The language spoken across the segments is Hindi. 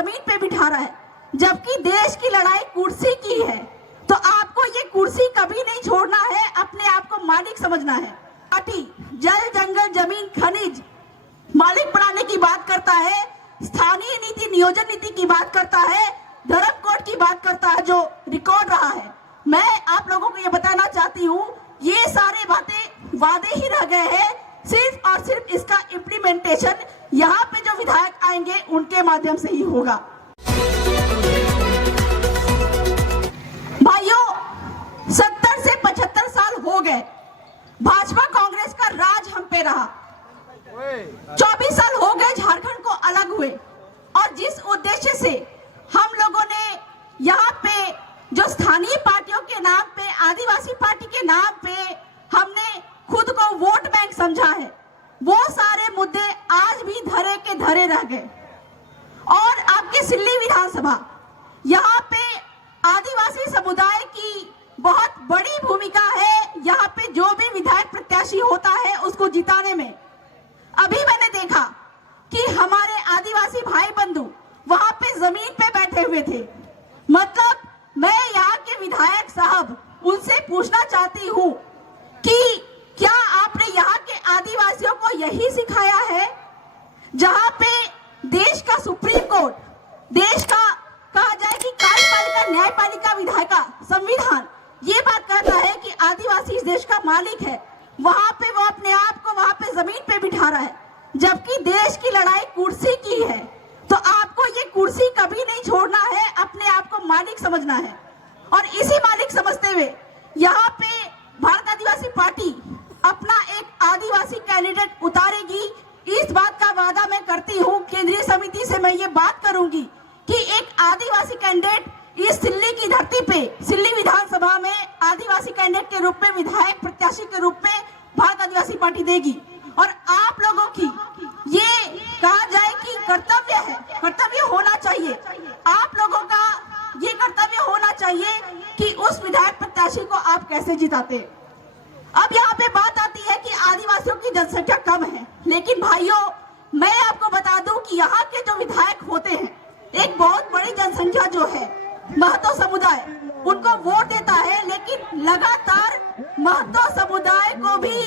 जमीन पे बिठा रहा है, जबकि देश की लड़ाई कुर्सी की है। तो आपको ये कुर्सी कभी नहीं छोड़ना है, अपने आप को मालिक समझना है। पार्टी जल जंगल जमीन खनिज मालिक बनाने की बात करता है, स्थानीय नीति नियोजन नीति की बात करता है, धर्म कोड की बात करता है, जो रिकॉर्ड रहा है। मैं आप लोगों को ये बताना चाहती हूँ, ये सारे बातें वादे ही रह गए हैं, सिर्फ और सिर्फ इसका इम्प्लीमेंटेशन यहाँ पे जो विधायक आएंगे उनके माध्यम से ही होगा। भाइयों, 70 से 75 साल हो गए भाजपा कांग्रेस का राज हम पे रहा। 24 साल हो गए झारखंड को अलग हुए, और जिस उद्देश्य से हम लोगों ने यहाँ पे जो स्थानीय पार्टियों के नाम पे, आदिवासी पार्टी के नाम पे हमने खुद को वोट बैंक समझा है, वो सारे मुद्दे आज भी धरे के धरे रह गए। और आपके सिल्ली विधानसभा, यहाँ पे आदिवासी समुदाय की बहुत बड़ी भूमिका है। यहाँ पे जो भी विधायक प्रत्याशी होता है उसको जिताने में। अभी मैंने देखा कि हमारे आदिवासी भाई बंधु वहां पे जमीन पे बैठे हुए थे। मतलब मैं यहाँ के विधायक साहब उनसे पूछना चाहती हूँ कि क्या आपने यहाँ के आदिवासियों को यही सिखाया है, जहाँ पे देश का सुप्रीम कोर्ट, देश का कहा जाए कि कार्यपालिका न्यायपालिका विधायिका संविधान ये बात कहता है कि आदिवासी इस देश का मालिक है, वहां पे वो अपने आप को वहां पे जमीन पे बिठा रहा है, जबकि देश की लड़ाई कुर्सी की है। तो आपको ये कुर्सी कभी नहीं छोड़ना है, अपने आप को मालिक समझना है। और इसी मालिक समझते हुए यहाँ पे भारत आदिवासी पार्टी अपना एक आदिवासी कैंडिडेट उतारेगी। इस बात का वादा मैं करती हूँ, केंद्रीय समिति से मैं ये बात करूंगी कि एक आदिवासी कैंडिडेट इस सिल्ली की धरती पे, सिल्ली विधानसभा में आदिवासी कैंडिडेट के रूप में, विधायक प्रत्याशी के रूप में भारत आदिवासी पार्टी देगी। और आप लोगों की ये कहा जाए कि कर्तव्य है, कर्तव्य होना चाहिए, आप लोगों का ये कर्तव्य होना चाहिए कि उस विधायक प्रत्याशी को आप कैसे जिताते। अब यहाँ पे बात आती है कि आदिवासियों की जनसंख्या कम है, लेकिन भाइयों मैं आपको बता दूं कि यहाँ के जो विधायक होते हैं, एक बहुत बड़ी जनसंख्या जो है महतो समुदाय उनको वोट देता है, लेकिन लगातार महतो समुदाय को भी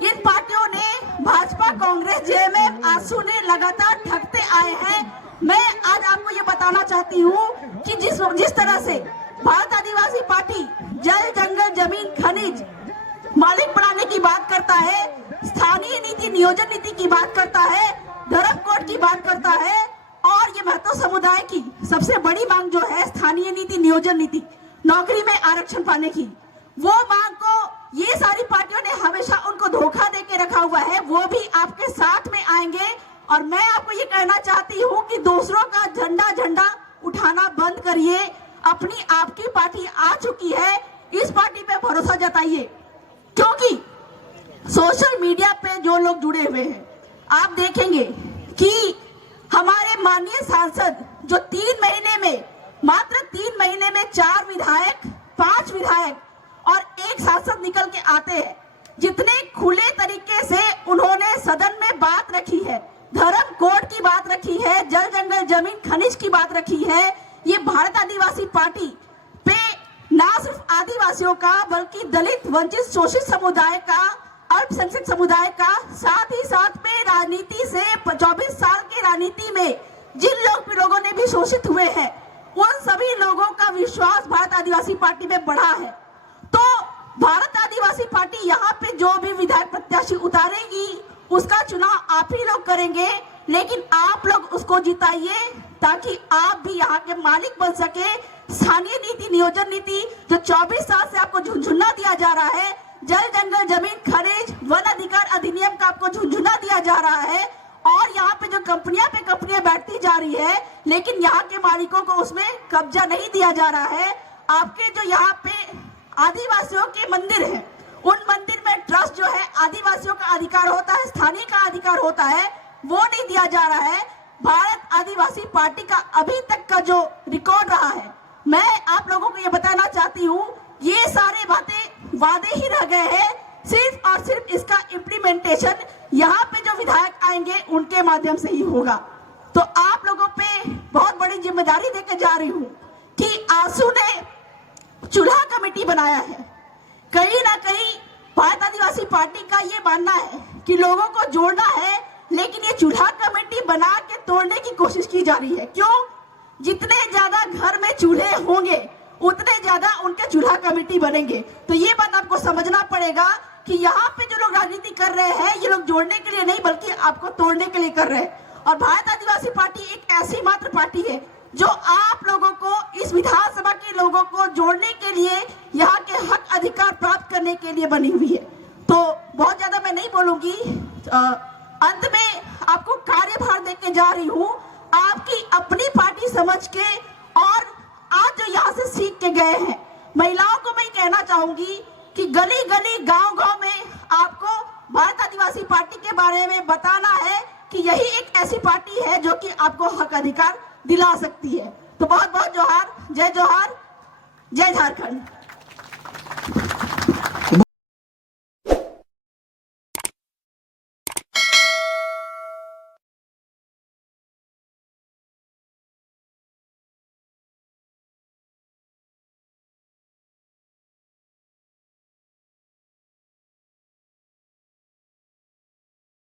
इन पार्टियों ने, भाजपा कांग्रेस जेएमएम आसू ने लगातार ठगते आए हैं। मैं आज आपको ये बताना चाहती हूँ कि जिस तरह से भारत आदिवासी पार्टी जल जंगल जमीन खनिज मालिक बनाने की बात करता है, स्थानीय नीति नियोजन नीति की बात करता है, धर्म कोड की बात करता है, और ये महतो समुदाय की सबसे बड़ी मांग जो है स्थानीय नीति नियोजन नीति, नौकरी में आरक्षण पाने की, वो मांग को ये सारी पार्टियों ने हमेशा उनको धोखा दे के रखा हुआ है। वो भी आपके साथ में आएंगे। और मैं आपको ये कहना चाहती हूँ कि दूसरों का झंडा उठाना बंद करिए। अपनी आपकी पार्टी आ चुकी है, इस पार्टी पे भरोसा जताइए, क्योंकि सोशल मीडिया पे जो लोग जुड़े हुए हैं, आप देखेंगे कि हमारे माननीय सांसद जो 3 महीने में, मात्र 3 महीने में 4 विधायक, 5 विधायक और 1 सांसद निकल के आते हैं। जितने खुले तरीके से उन्होंने सदन में बात रखी है, धर्म कोड की बात रखी है, जल जंगल जमीन खनिज की बात रखी है, ये भारत आदिवासी पार्टी पे ना सिर्फ आदिवासियों का बल्कि दलित, वंचित, शोषित समुदाय का, अल्पसंख्यक समुदाय का, साथ ही साथ में राजनीति से 24 साल की राजनीति में जिन लोगों ने भी शोषित हुए हैं, उन सभी लोगों का विश्वास भारत आदिवासी पार्टी में बढ़ा है। तो भारत आदिवासी पार्टी यहाँ पे जो भी विधायक प्रत्याशी उतारेगी उसका चुनाव आप ही लोग करेंगे, लेकिन आप लोग उसको जिताइए ताकि आप भी यहाँ के मालिक बन सके। स्थानीय नीति नियोजन नीति जो 24 साल से आपको झुनझुना दिया जा रहा है, जल जंगल जमीन खनिज वन अधिकार अधिनियम का आपको झुनझुना दिया जा रहा है, और यहाँ पे जो कंपनियां बैठती जा रही है, लेकिन यहाँ के मालिकों को उसमें कब्जा नहीं दिया जा रहा है। आपके जो यहाँ पे आदिवासियों के मंदिर है, उन मंदिर में ट्रस्ट जो है, आदिवासियों का अधिकार होता है, स्थानीय का अधिकार होता है, वो नहीं दिया जा रहा है। भारत आदिवासी पार्टी का अभी तक का जो रिकॉर्ड रहा है, मैं आप लोगों को ये बताना चाहती हूँ, ये सारे बातें वादे ही रह गए हैं, सिर्फ और सिर्फ इसका इम्प्लीमेंटेशन यहाँ पे जो विधायक आएंगे उनके माध्यम से ही होगा। तो आप लोगों पे बहुत बड़ा बड़ी जिम्मेदारी देकर जा रही हूँ कि आंसू ने चूल्हा कमेटी बनाया है। कहीं ना कहीं भारत आदिवासी पार्टी का ये मानना है कि लोगों को जोड़ना है, लेकिन ये चूल्हा कमेटी बना के तोड़ने की कोशिश की जा रही है। क्यों? जितने ज्यादा घर में चूल्हे होंगे उतने ज्यादा उनके चूल्हा कमेटी बनेंगे। तो ये बात आपको समझना पड़ेगा कि यहाँ पे जो लोग राजनीति कर रहे हैं ये लोग जोड़ने के लिए नहीं बल्कि आपको तोड़ने के लिए कर रहे हैं। और भारत आदिवासी पार्टी एक ऐसी मात्र पार्टी है जो आप लोगों को, इस विधानसभा के लोगों को जोड़ने के लिए, यहाँ के हक अधिकार प्राप्त करने के लिए बनी हुई है। तो बहुत ज्यादा मैं नहीं बोलूंगी। अंत में आपको कार्यभार देके जा रही हूँ, आपकी अपनी पार्टी समझ के, और आज जो यहाँ से सीख के गए हैं महिलाओं को मैं कहना चाहूंगी कि गली गली गांव गांव में आपको भारत आदिवासी पार्टी के बारे में बताना है कि यही एक ऐसी पार्टी है जो कि आपको हक अधिकार दिला सकती है। तो बहुत बहुत जोहार, जय झारखंड।